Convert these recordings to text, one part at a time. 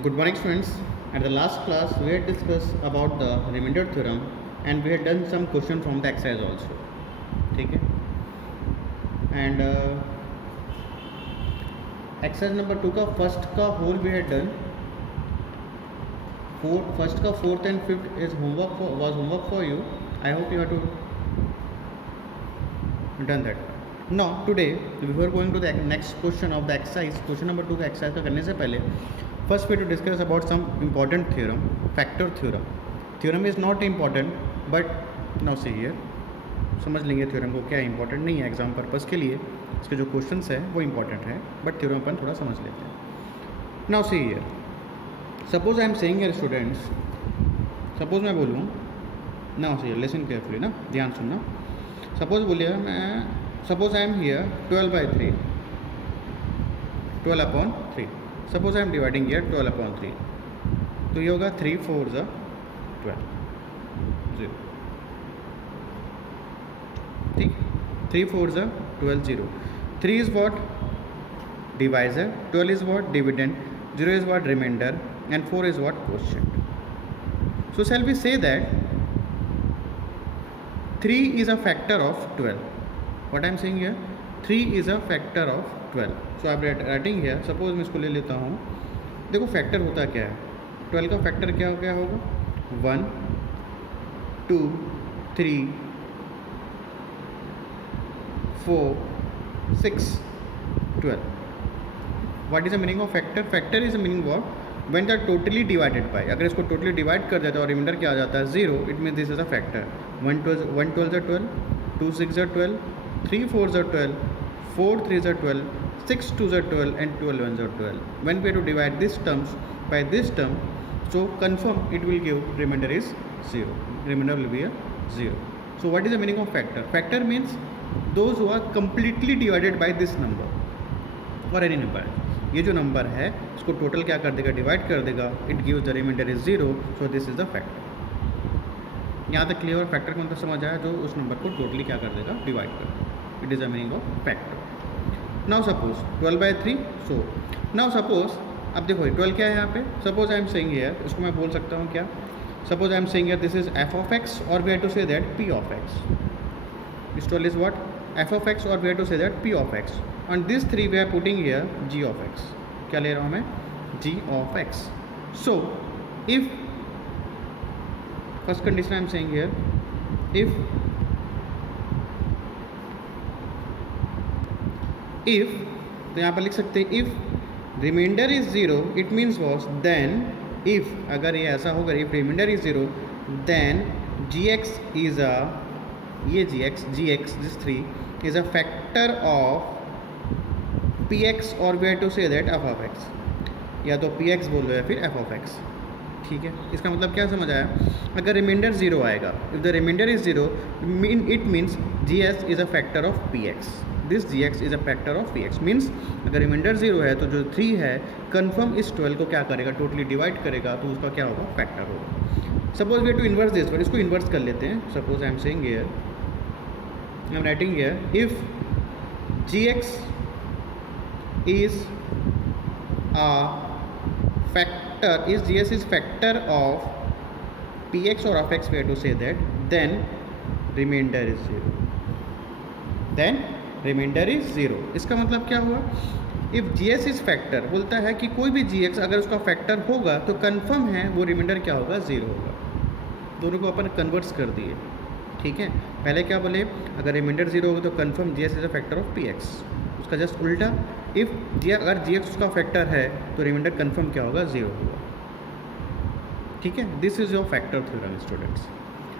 Good morning, students. At the last class, we had discussed about the remainder theorem and we had done some question from the exercise also. ठीक है and exercise number 2 का first का whole we had done. First का fourth and fifth is homework for you. I hope you have to done that. Now today we are going to the next question of the exercise. Question number 2 का exercise का करने से पहले first we have to discuss about some important theorem, factor theorem. Theorem is not important but now see here, समझ लेंगे theorem को क्या important नहीं है एग्जाम पर्पस के लिए. इसके जो क्वेश्चंस है वो इंपॉर्टेंट है बट थ्योरम अपन थोड़ा समझ लेते हैं. Now see here, suppose I am saying here students, suppose मैं बोलूँ, now see here listen carefully ना, ध्यान सुनना. सपोज बोलिए मैं, suppose I am here 12/3, 12/3. Suppose I am dividing here 12/3, तो ये होगा 3 4 12, 0. ठीक, 3 4 12, 0. 3 is what? Divisor. 12 is what? Dividend. 0 is what? Remainder. And 4 is what? Quotient. So shall we say that 3 is a factor of 12? What I am saying here? 3 is a factor of 12. So I am writing here. Suppose मैं इसको ले लेता हूँ. देखो factor होता क्या है? 12 का फैक्टर क्या होगा? 1 2 3 4 6 12. What is the meaning of factor? Factor is the meaning of when they are totally divided by. अगर इसको totally divide कर देता है और रिमाइंडर क्या आ जाता है 0, it means this is a factor. 1 12 12, 2 6 12, 3 4 12, 4 3 12, 6 2 12 and 12 1 12. When we have to divide these terms by this term, so confirm it will give remainder is 0. Remainder will be a 0. So what is the meaning of factor? Factor means those who are completely divided by this number or any number. ये जो number है इसको total क्या कर देगा? Divide कर देगा. It gives the remainder is 0. So this is the factor. यहाँ तक क्लियर? फैक्टर का मतलब समझ आया, जो उस नंबर को टोटली क्या कर देगा? डिवाइड कर देगा. It is the meaning of factor. Now suppose 12/3. So now suppose, अब देखो 12 क्या है यहाँ पे? Suppose I am saying here, इसको मैं बोल सकता हूँ क्या? Suppose I am saying here this is f of x और we have to say that p of x. This 12 is what? f of x or we have to say that p of x. On these three we are putting here g of x. क्या ले रहा हूँ मैं? g of x. So if first condition I am saying here, if तो यहाँ पर लिख सकते हैं if remainder is 0 it means what? Then if, अगर ये ऐसा होगा, if remainder is 0 then gx is a, ये gx this 3 is a factor of px or we have to say that f of x. या तो px बोल लो या फिर f of x. ठीक है, इसका मतलब क्या समझ आया? अगर रिमाइंडर 0 आएगा, if the remainder is 0 it means gs is a factor of px. This gx is a factor of px means अगर रिमाइंडर 0 है तो जो 3 है कन्फर्म इस 12 को क्या करेगा? टोटली डिवाइड करेगा, तो उसका क्या होगा? फैक्टर होगा. Suppose we to inverse this, पर इसको इन्वर्स कर लेते हैं. Suppose I am saying here, I am writing here, if gx is a factor, is gs is factor of px or of x, we have to say that, then remainder is 0. Then remainder is 0. इसका मतलब क्या हुआ? if gs is factor, बोलता है कि कोई भी gx अगर उसका फैक्टर होगा तो कंफर्म है वो रिमाइंडर क्या होगा? 0 होगा. दोनों को अपन कन्वर्ट्स कर दिए. ठीक है, पहले क्या बोले? अगर रिमाइंडर 0 होगा तो confirm GS is a factor of px. उसका जस्ट उल्टा, इफ अगर जीएक्स उसका फैक्टर है तो रिमाइंडर कंफर्म क्या होगा? 0 होगा. ठीक है, this is your factor theorem students.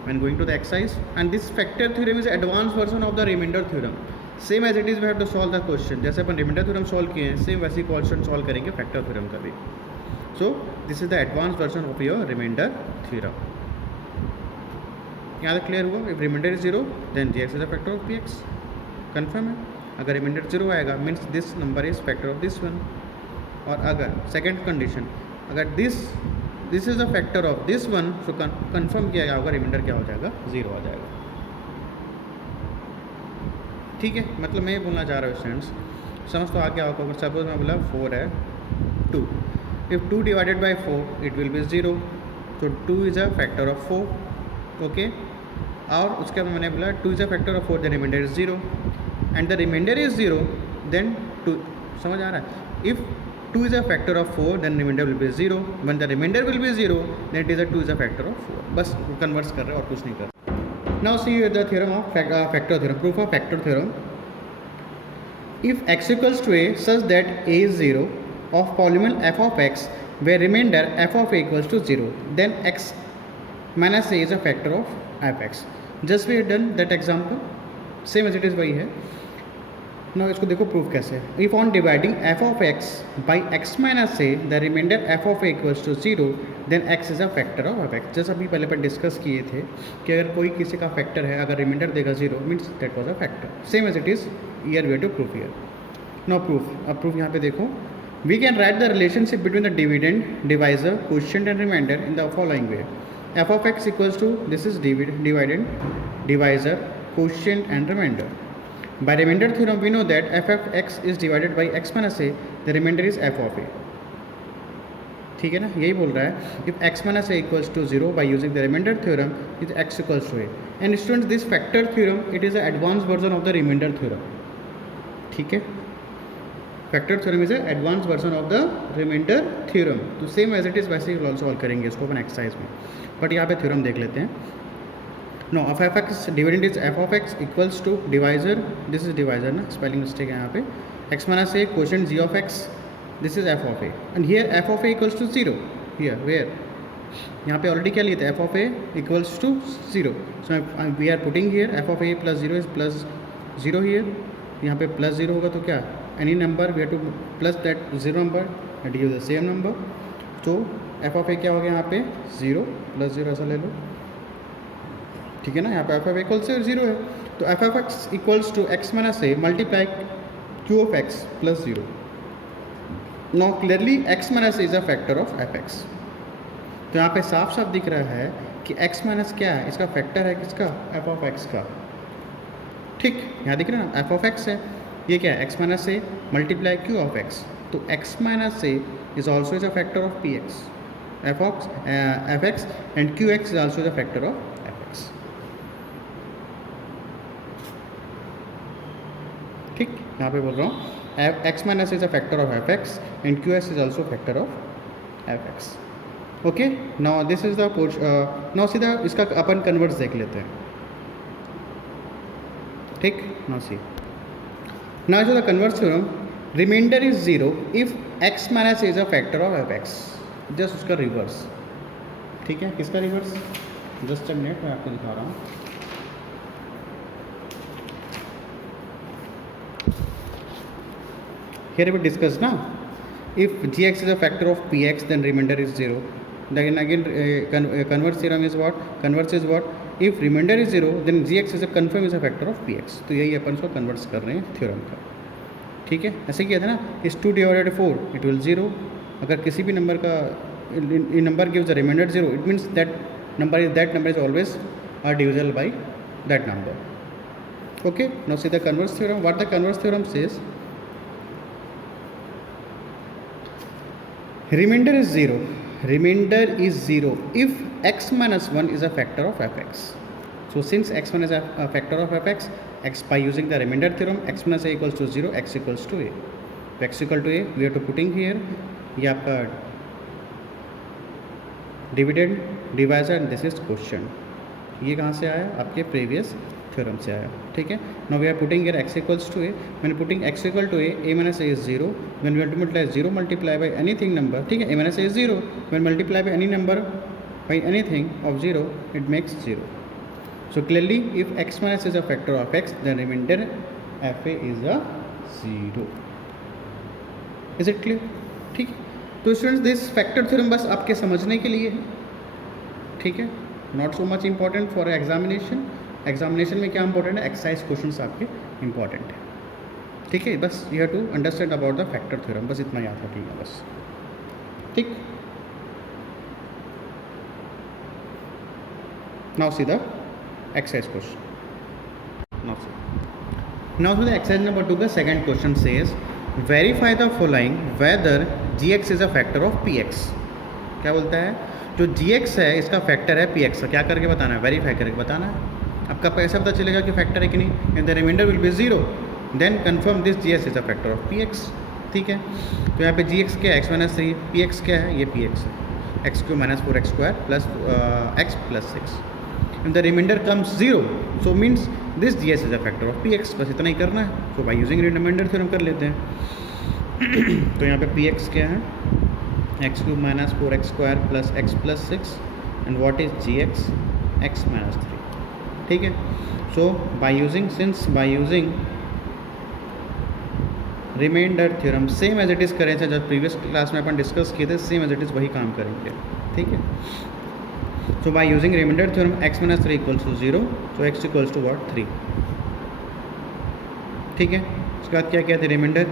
When going to the exercise, and this factor theorem is advance version of the reminder theorem. Same as it is we have to solve the question. जैसे अपन remainder theorem solve किए हैं, same वैसी question solve करेंगे factor theorem का भी. So this is the advance version of your remainder theorem. यहाँ तक क्लियर हुआ? If remainder is 0 then gx is a factor of px. Confirm है? अगर रिमाइंडर 0 आएगा means this number is factor of this one. और अगर second condition, अगर this is a factor of this one, so confirm किया होगा, reminder क्या हो जाएगा? 0 आ जाएगा. ठीक है, मतलब मैं ये बोलना चाह रहा हूँ स्टूडेंट्स, समझ तो आ गया होगा. सपोज मैं बोला 4 है 2, If 2 divided by 4, it will be 0. So 2 is a factor of 4. Okay. और उसके बाद मैंने बोला 2 is a factor of 4, the remainder is 0. And the remainder is 0, then 2. समझ आ रहा है? If 2 is a factor of 4, then remainder will be 0. When the remainder will be 0, then it is a 2 is a factor of 4. बस converse कर रहे हैं और कुछ नहीं कर रहे. Now see the theorem of factor theorem. Proof of factor theorem. If x equals to a such that a is 0 of polynomial f of x where remainder f of a equals to 0, then x minus a is a factor of f x. Just we have done that example, same as it is वही है. Now इसको देखो proof कैसे है. If on dividing f of x by x minus a the remainder f of a equals to 0, then x is a factor of f x. जैसा अभी पहले पर डिस्कस किए थे कि अगर कोई किसी का फैक्टर है, अगर रिमाइंडर देगा 0 means that was a factor. Same as it is here we have to proof here. No proof. अब प्रूफ यहाँ पे देखो. We can write the relationship between the dividend, divisor, quotient and remainder in the following way. F of x equals to, this is dividend, divisor, quotient and remainder. By remainder theorem we know that f of x is divided by x minus a, the remainder is f of a. ठीक है ना, यही बोल रहा है. If x minus a equals to 0 by using the remainder theorem is x equals to a. And students, this factor theorem, it is an advanced version of the remainder theorem. ठीक है. Factor theorem is advance version of the reminder theorem. तो same as it is वैसे ही solve करेंगे इसको अपन exercise में. But यहाँ पे थ्योरम देख लेते हैं. Now of f x dividend is f of x equals to divisor, this is divisor ना, स्पेलिंग मिस्टेक है यहाँ पे. X minus a quotient g of x, this is f of a. And here f of a equals to 0. Here where यहाँ पे already क्या लिए थे, f of a equals to 0. So we are putting here f of a plus 0 is plus 0 here. यहाँ पे plus 0 होगा तो क्या, any number we have to plus that 0 number and give the same number. तो f of a क्या हो गया यहाँ पे 0 प्लस 0 ऐसा ले लो. ठीक है ना, यहाँ पे f of a इक्वल से 0 है. तो f of x equals to x minus a multiply q of x plus 0. Now clearly x minus a is a factor of f x. तो यहाँ पे साफ साफ दिख रहा है कि x माइनस क्या है, इसका फैक्टर है किसका, f of x का. ठीक, यहाँ दिख रहा है ना, f of x है. ये क्या है, x minus A multiply q of x. तो x minus A is also is a factor of p x F x and Q x is also is a factor of f x. ठीक, यहाँ पे बोल रहा हूँ x minus is a factor of f x and Q x is also factor of f x. Okay, now this is the now सीधा इसका अपन converse देख लेते हैं. ठीक, now C. Now to the converse theorem, remainder is 0 if x minus a is a factor of f x. Just उसका reverse. ठीक है, किसका रिवर्स, जस्ट अ मिनट मैं आपको दिखा रहा हूँ. Here we discuss ना, if gx is a factor of px then remainder is 0. Then again converse theorem is what, converse is what, if remainder is 0 then gx is a confirm is a factor of px. तो यही अपन इसको converts कर रहे हैं theorem का. ठीक है, ऐसे किया था ना, इस 2 डिवाइडेड 4 इट विल 0. अगर किसी भी नंबर का number gives the remainder 0, it means that number is always are divisible by that number. Okay, now see the converse theorem. What the converse theorem says, remainder is 0. Remainder is 0 if x minus 1 is a factor of fx. So since x1 is a factor of fx, x by using the remainder theorem, x minus a equals to 0, x equals to a. So x equal to a, we have to putting here ये आपका dividend, divisor and this is question. ये कहाँ से आया, आपके previous theorem से आया. ठीक है, now we are putting here x equals to a. When putting x equal to a minus a is 0. When we multiply 0 multiply by anything number. ठीक है, a minus a is 0. When multiply by any number by anything of 0 it makes 0. So clearly if x minus is a factor of x, then remainder fa is a 0. Is it clear? ठीक है, तो students this factor theorem बस आपके समझने के लिए है. ठीक है, not so much important for examination. Examination में क्या इंपॉर्टेंट है, एक्सरसाइज क्वेश्चंस आपके इंपॉर्टेंट है. ठीक है, बस you have to understand about the factor theorem, बस इतना याद रखिएगा बस. ठीक, now see the exercise question. Now to the exercise number 2, the second question says verify the following whether g x is a factor of p x. क्या बोलता है, जो जी एक्स है इसका फैक्टर है पी एक्स का। क्या करके बताना है, वेरीफाई करके बताना है। आपका कैसे पता चलेगा कि फैक्टर है कि नहीं, and the remainder will be zero, then confirm this g x is a factor of p x. ठीक है, तो यहाँ पे जी एक्स क्या है, एक्स माइनस 3, पी एक्स क्या है, ये पी एक्स है, x cube minus 4x square plus x plus 6, and the remainder comes zero, so means this g x is a factor of p x. बस इतना ही करना है। So by using remainder theorem कर लेते हैं। तो यहाँ पे पी एक्स क्या है, x cube minus 4x square plus x plus 6, and what is G x, x minus 3। ठीक है, so by using remainder theorem same as it is करें थे, जब प्रीवियस क्लास में अपन डिस्कस किए थे, सेम एज इट इज़ वही काम करेंगे। ठीक है, so by using remainder theorem x minus 3 equals to 0, so x equals to what, 3। ठीक है, उसके बाद क्या कहते हैं, रिमाइंडर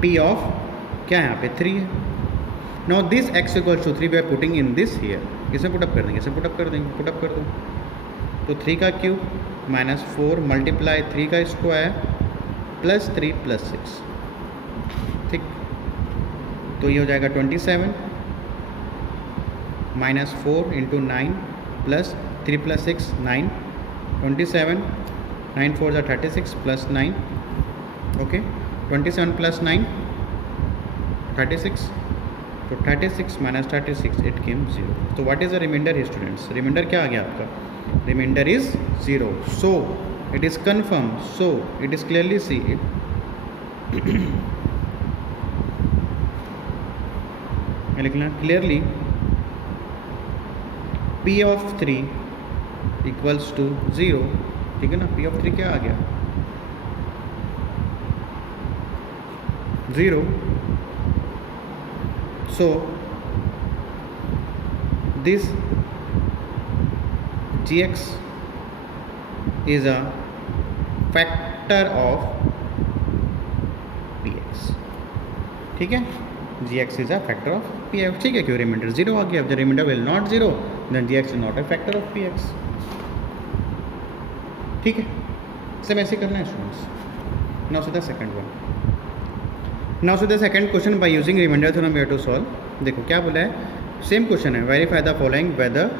पी ऑफ क्या है यहाँ पे 3 है। Now this x equals to 3 we are putting in this here, इसे पुटअप कर देंगे, इसे पुटअप कर देंगे, पुटअप कर दो। तो 3 का क्यूब माइनस 4 मल्टीप्लाई 3 का स्क्वायर प्लस 3 प्लस 6। ठीक, तो ये हो जाएगा 27 माइनस 4 इंटू 9 प्लस 3 प्लस 6 9, 27 9 4 जा 36 प्लस 9, ओके 27 प्लस 9 36, तो 36 माइनस 36 इट केम 0। तो what is the remainder students, remainder क्या आ गया आपका, remainder is 0, so it is confirm, so it is clearly see it लिखना clearly P of 3 equals to 0। ठीक है ना, पी ऑफ 3 क्या आ गया, 0, so this gx is a factor of px। ठीक है, gx is a factor of px। ठीक है, क्यों, रिमाइंडर 0 आ गया। अब the remainder will not 0, then gx is not a factor of px। ठीक है, सेम ऐसे करना है students. Now so the second one, now so the second question by using remainder theorem we have to solve. देखो क्या बोला है, same question है, verify the following whether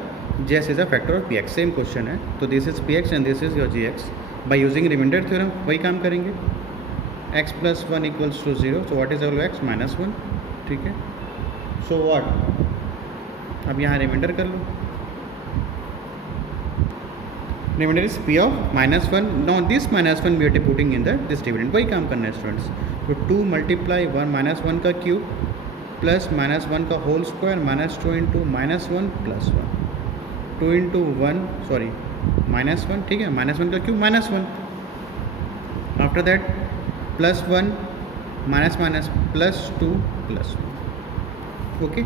g x is a factor of p x. Same question है, तो this is p x and this is your g x. By using remainder theorem वही काम करेंगे, x plus 1 equals to 0, so what is our x minus 1। ठीक है, so what, अब यहाँ remainder कर लो, remainder is P of minus 1। Now this minus 1 we are putting in the this dividend, वही काम करना है स्टूडेंट्स। तो 2 मल्टीप्लाई 1 माइनस 1 का क्यूब प्लस माइनस 1 का whole square minus 2 into minus 1 plus 1, 2 into 1 sorry minus 1। ठीक है, माइनस 1 का cube minus 1, after that plus 1 minus minus plus 2 plus 1। Okay,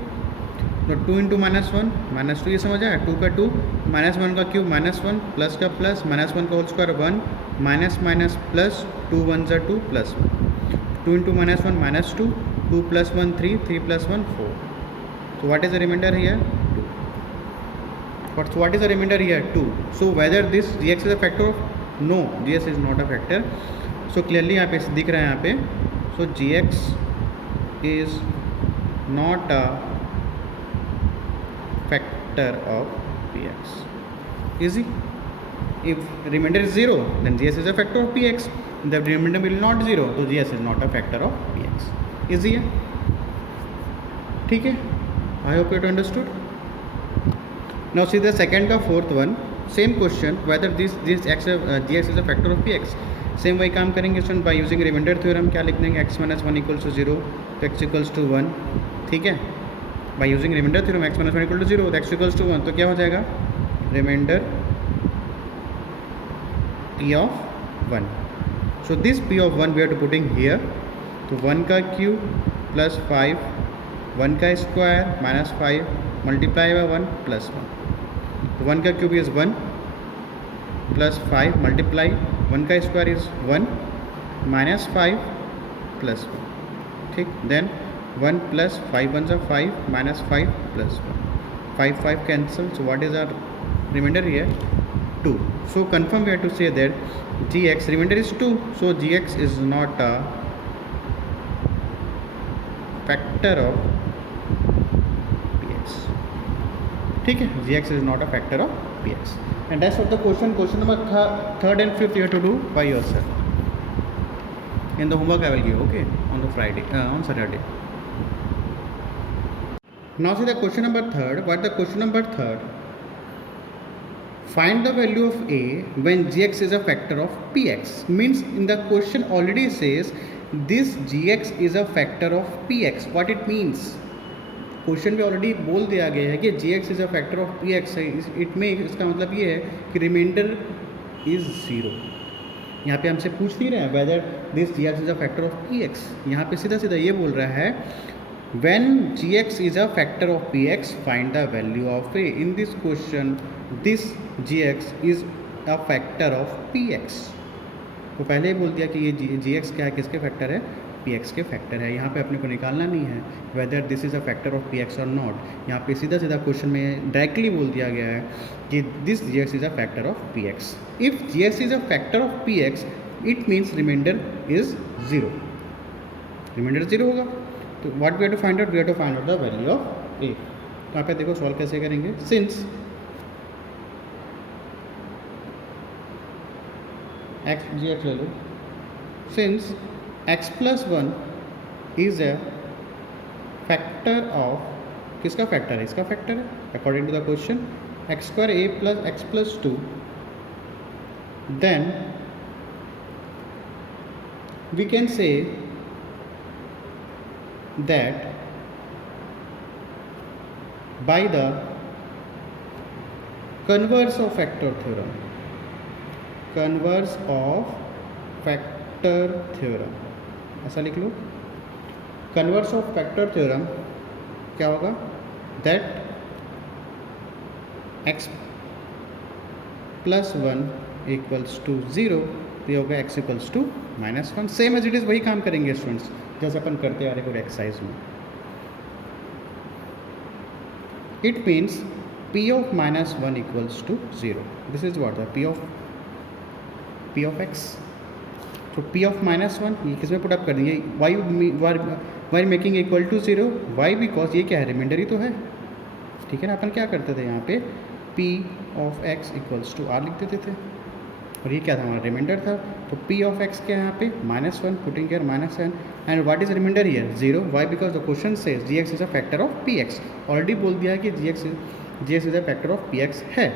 तो 2 इंटू माइनस 1 माइनस 2, ये समझ आया, 2 का 2 माइनस 1 का क्यूब माइनस 1 प्लस का प्लस माइनस 1 का whole square 1 minus minus plus 2 1 जा 2 plus 1, 2 into minus 1 minus 2, 2 plus 1 3, 3 plus 1 4। So what is the remainder here, 2. But so what is the remainder here, 2. So whether this gx is a factor of, no, gx is not a factor. So clearly यहाँ पे दिख रहा है यहाँ पे, so gx is not a factor of px. Easy. If remainder is 0, then gs is a factor of px. The remainder will not 0, so gs is not a factor of px. Easy है, ठीक है। I hope you understood. Now see the second का fourth one, same question, whether this x gx is a factor of px. Same वही काम करेंगे student, by using remainder theorem. क्या लिख देंगे, x माइनस 1 इक्वल्स टू 0, तो x equals to 1। ठीक है, by using remainder theorem x minus 1 equal to 0, तो x इक्वल्स टू 1, तो क्या हो जाएगा, remainder p of 1। So this p of 1 we are to putting here, तो 1 का क्यूब प्लस 5, 1 का square minus 5 multiply by 1 plus 1, तो 1 का क्यूब इज़ 1 प्लस 5 मल्टीप्लाई 1 का स्क्वायर इज़ 1 माइनस 5 प्लस 1। ठीक, देन 1 प्लस 5 1 जा 5 minus 5 plus 1, 5 5 cancel, so what is our remainder here, 2। So confirm we have to say that gx, remainder is 2, so gx is not a factor of px. ठीक है, gx is not a factor of px. And that's of the question. Question number 3rd and 5th you have to do by yourself in the homework I will give, okay, on the Friday, on Saturday. Now see the question number 3rd. What the question number 3rd? Find the value of a when gx is a factor of px. Means in the question already says this gx is a factor of px. What it means? Question में already बोल दिया गया है कि gx is a factor of px. It में इसका मतलब ये है कि रिमाइंडर इज़ ज़ीरो. यहाँ पे हमसे पूछ नहीं रहे हैं whether this gx is a factor of px. यहाँ पे सीधा सीधा ये बोल रहा है when gx is a factor of px find the value of a. in this question this gx is a factor of px. तो पहले ही बोल दिया कि ये gx क्या है, किसके फैक्टर है, px के फैक्टर है. यहाँ पे अपने को निकालना नहीं है whether this is a factor of px और नॉट. यहाँ पे सीधा सीधा क्वेश्चन में डायरेक्टली बोल दिया गया है कि this gx is a factor of px. If gx is a factor of px it means remainder is zero. Remainder zero होगा तो what we have to find out, we have to find out the value of A. तो यहाँ पे देखो solve कैसे करेंगे. Since x gx ले लो. Since x plus 1 is a factor of, किसका फैक्टर है, इसका फैक्टर है according to the question. X square A plus x plus 2 then we can say that by the converse of factor theorem, converse of factor theorem ऐसा लिख लो. converse of factor theorem क्या होगा, that x plus 1 equals to 0. तो ये होगा x equals to -1. Same as it is वही काम करेंगे स्टूडेंट्स जैसे अपन करते आ रहे पूरे एक्सरसाइज में. It means p of -1 equals to 0. This is what the p of x. तो p of -1 ये किस में पुट अप कर देंगे, why making equal to 0. Why because ये क्या है, रिमाइंडर ही तो है. ठीक है ना. अपन क्या करते थे यहाँ पे p of x equals to r लिख देते थे और ये क्या था, हमारा रिमाइंडर था. तो p of x क्या है यहाँ पे -1 putting care -n and what is reminder here 0. Why because the question says gx is a factor of px. Already बोल दिया है कि gx is a factor of px है.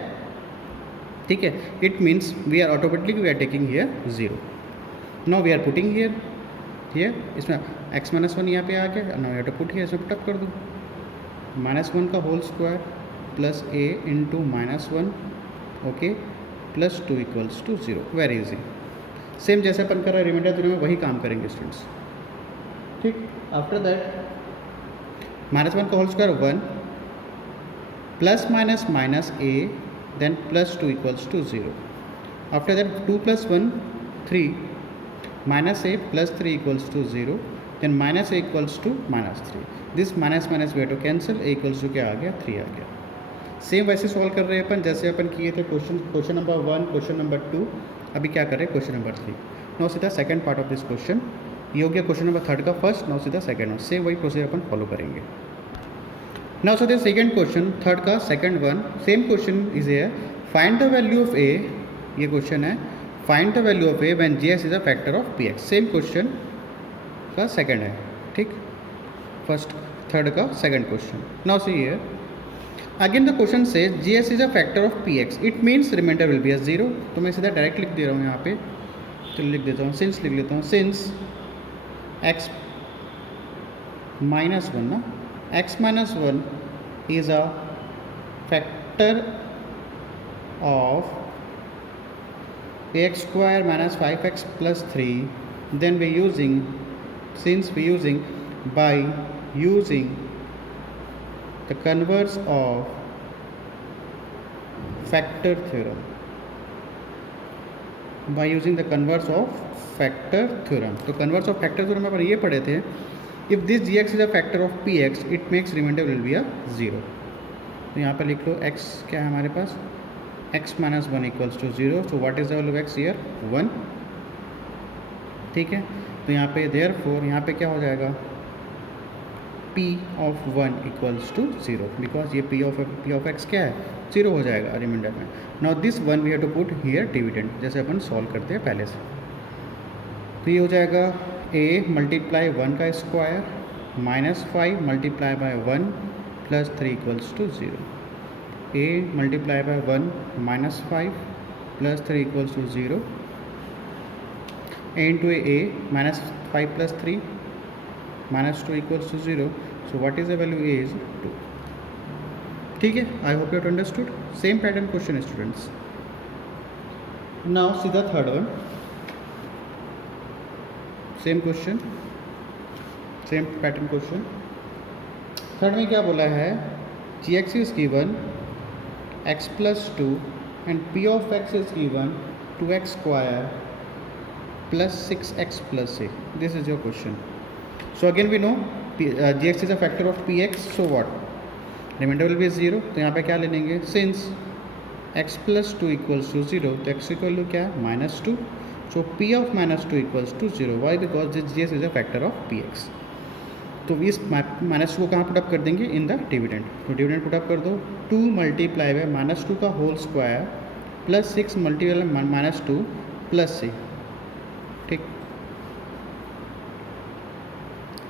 ठीक है. It means we are automatically we are taking here 0. Now we are putting here इसमें x -1 यहाँ पे आ गया. Now you to put here, इसमें पुट अप कर दो. -1 का whole square plus a into -1 okay plus 2 equals to 0. Very easy. Same जैसे अपन कर रहे रिमाइंडर थ्योरम में वही काम करेंगे स्टूडेंट्स. ठीक. आफ्टर दैट -1 का whole square 1 plus minus a then plus 2 equals to 0. After that 2 plus 1 3 minus a plus 3 equals to 0 then minus a equals to -3. This minus we have to cancel. a equals to क्या आ गया, 3 आ गया. Same वैसे solve कर रहे हैं अपन जैसे अपन किए थे क्वेश्चन नंबर 1, क्वेश्चन नंबर 2. अभी क्या कर रहे हैं क्वेश्चन नंबर 3. नाउ सीधा second part of this question. ये हो गया क्वेश्चन नंबर 3 का फर्स्ट. नाउ सीधा सेकंड, सेम वही प्रोसीजर अपन फॉलो करेंगे. Now so the second question 3 का second one. Same question is here. Find the value of a. ये क्वेश्चन है find the value of a when gx is a factor of px. Same question का second है. ठीक. First 3 का second question. Now see here again the question says gx is a factor of px. It means reminder will B 0. तो मैं सीधा direct लिख दे रहा हूँ यहाँ पे. तो लिख देता हूँ सिंस, लिख लेता हूँ सिंस x -1 ना, x -1 is a factor of ax square minus 5x plus 3. then we using, since we using by using the converse of factor theorem, by using the converse of factor theorem. तो converse of factor theorem में अपन ये पढ़े थे if this gx is a factor of px it makes remainder will be a 0. तो यहाँ पर लिख लो x क्या है हमारे पास, x minus 1 equals to 0. so what is the value of x here 1. ठीक है. तो यहाँ पे therefore यहाँ पे क्या हो जाएगा P of 1 equals to 0 because ये P of x क्या है, 0 हो जाएगा रिमाइंडर में. Now this 1 we have to put here dividend, जैसे अपन सॉल्व करते हैं पहले से. तो ये हो जाएगा a मल्टीप्लाई 1 का square -5 multiply by 1 plus 3 equals to 0. a multiply by 1 -5 plus 3 equals to 0. a into a -5 plus 3 -2 equals to 0. So what is the value? A is 2. ठीक है, I hope you have understood. Same pattern question students. Now see the third one. Same question, same pattern question. Third में क्या बोला है, gx is given x plus 2 and p of x is given 2x square plus 6x plus a. This is your question. So again we know gx is a factor of px, so what, remainder will be 0. तो यहाँ पे क्या ले लेंगे, since x plus 2 equals to 0, तो x equal to क्या है, -2. So p of -2 equals to 0. Why? Because this gx is a factor of px. तो इस -2 को कहाँ पुटअप कर देंगे, इन द डिविडेंड. तो डिविडेंड पुटअप कर दो, 2 मल्टीप्लाई बाय -2 का whole square plus 6 multiply -2 plus से.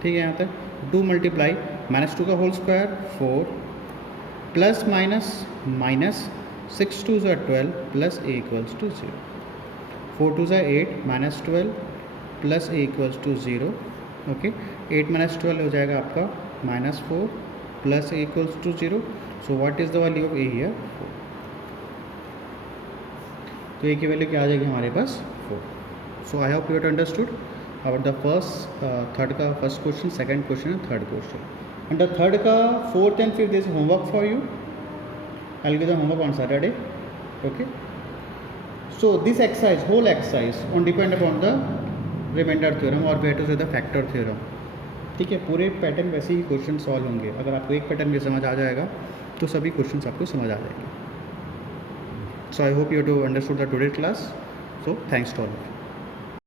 ठीक है, यहाँ तक 2 मल्टीप्लाई -2 का होल स्क्वायर 4 प्लस माइनस 6 2 ज़ा 12 प्लस a इक्वल्स टू 0. 4 2 ज़ा 8 -12 plus a equals to 0. Okay, 8 - 12 हो जाएगा आपका -4 plus a equals to 0. So what is the value of a here, 4. तो a की वैल्यू क्या आ जाएगी हमारे पास, 4. So I hope you have understood about the third का first question, second question and third question. And the third का fourth and fifth is homework for you. I will give the homework on Saturday. Okay, so this exercise, whole exercise on depend upon the reminder theorem और we have to say the factor theorem. ठीक है, पूरे pattern वैसे ही question solve होंगे. अगर आपको एक pattern भी समझ आ जाएगा तो सभी क्वेश्चंस आपको समझ आ जाएंगे. So I hope you to understood the today class. So thanks to all.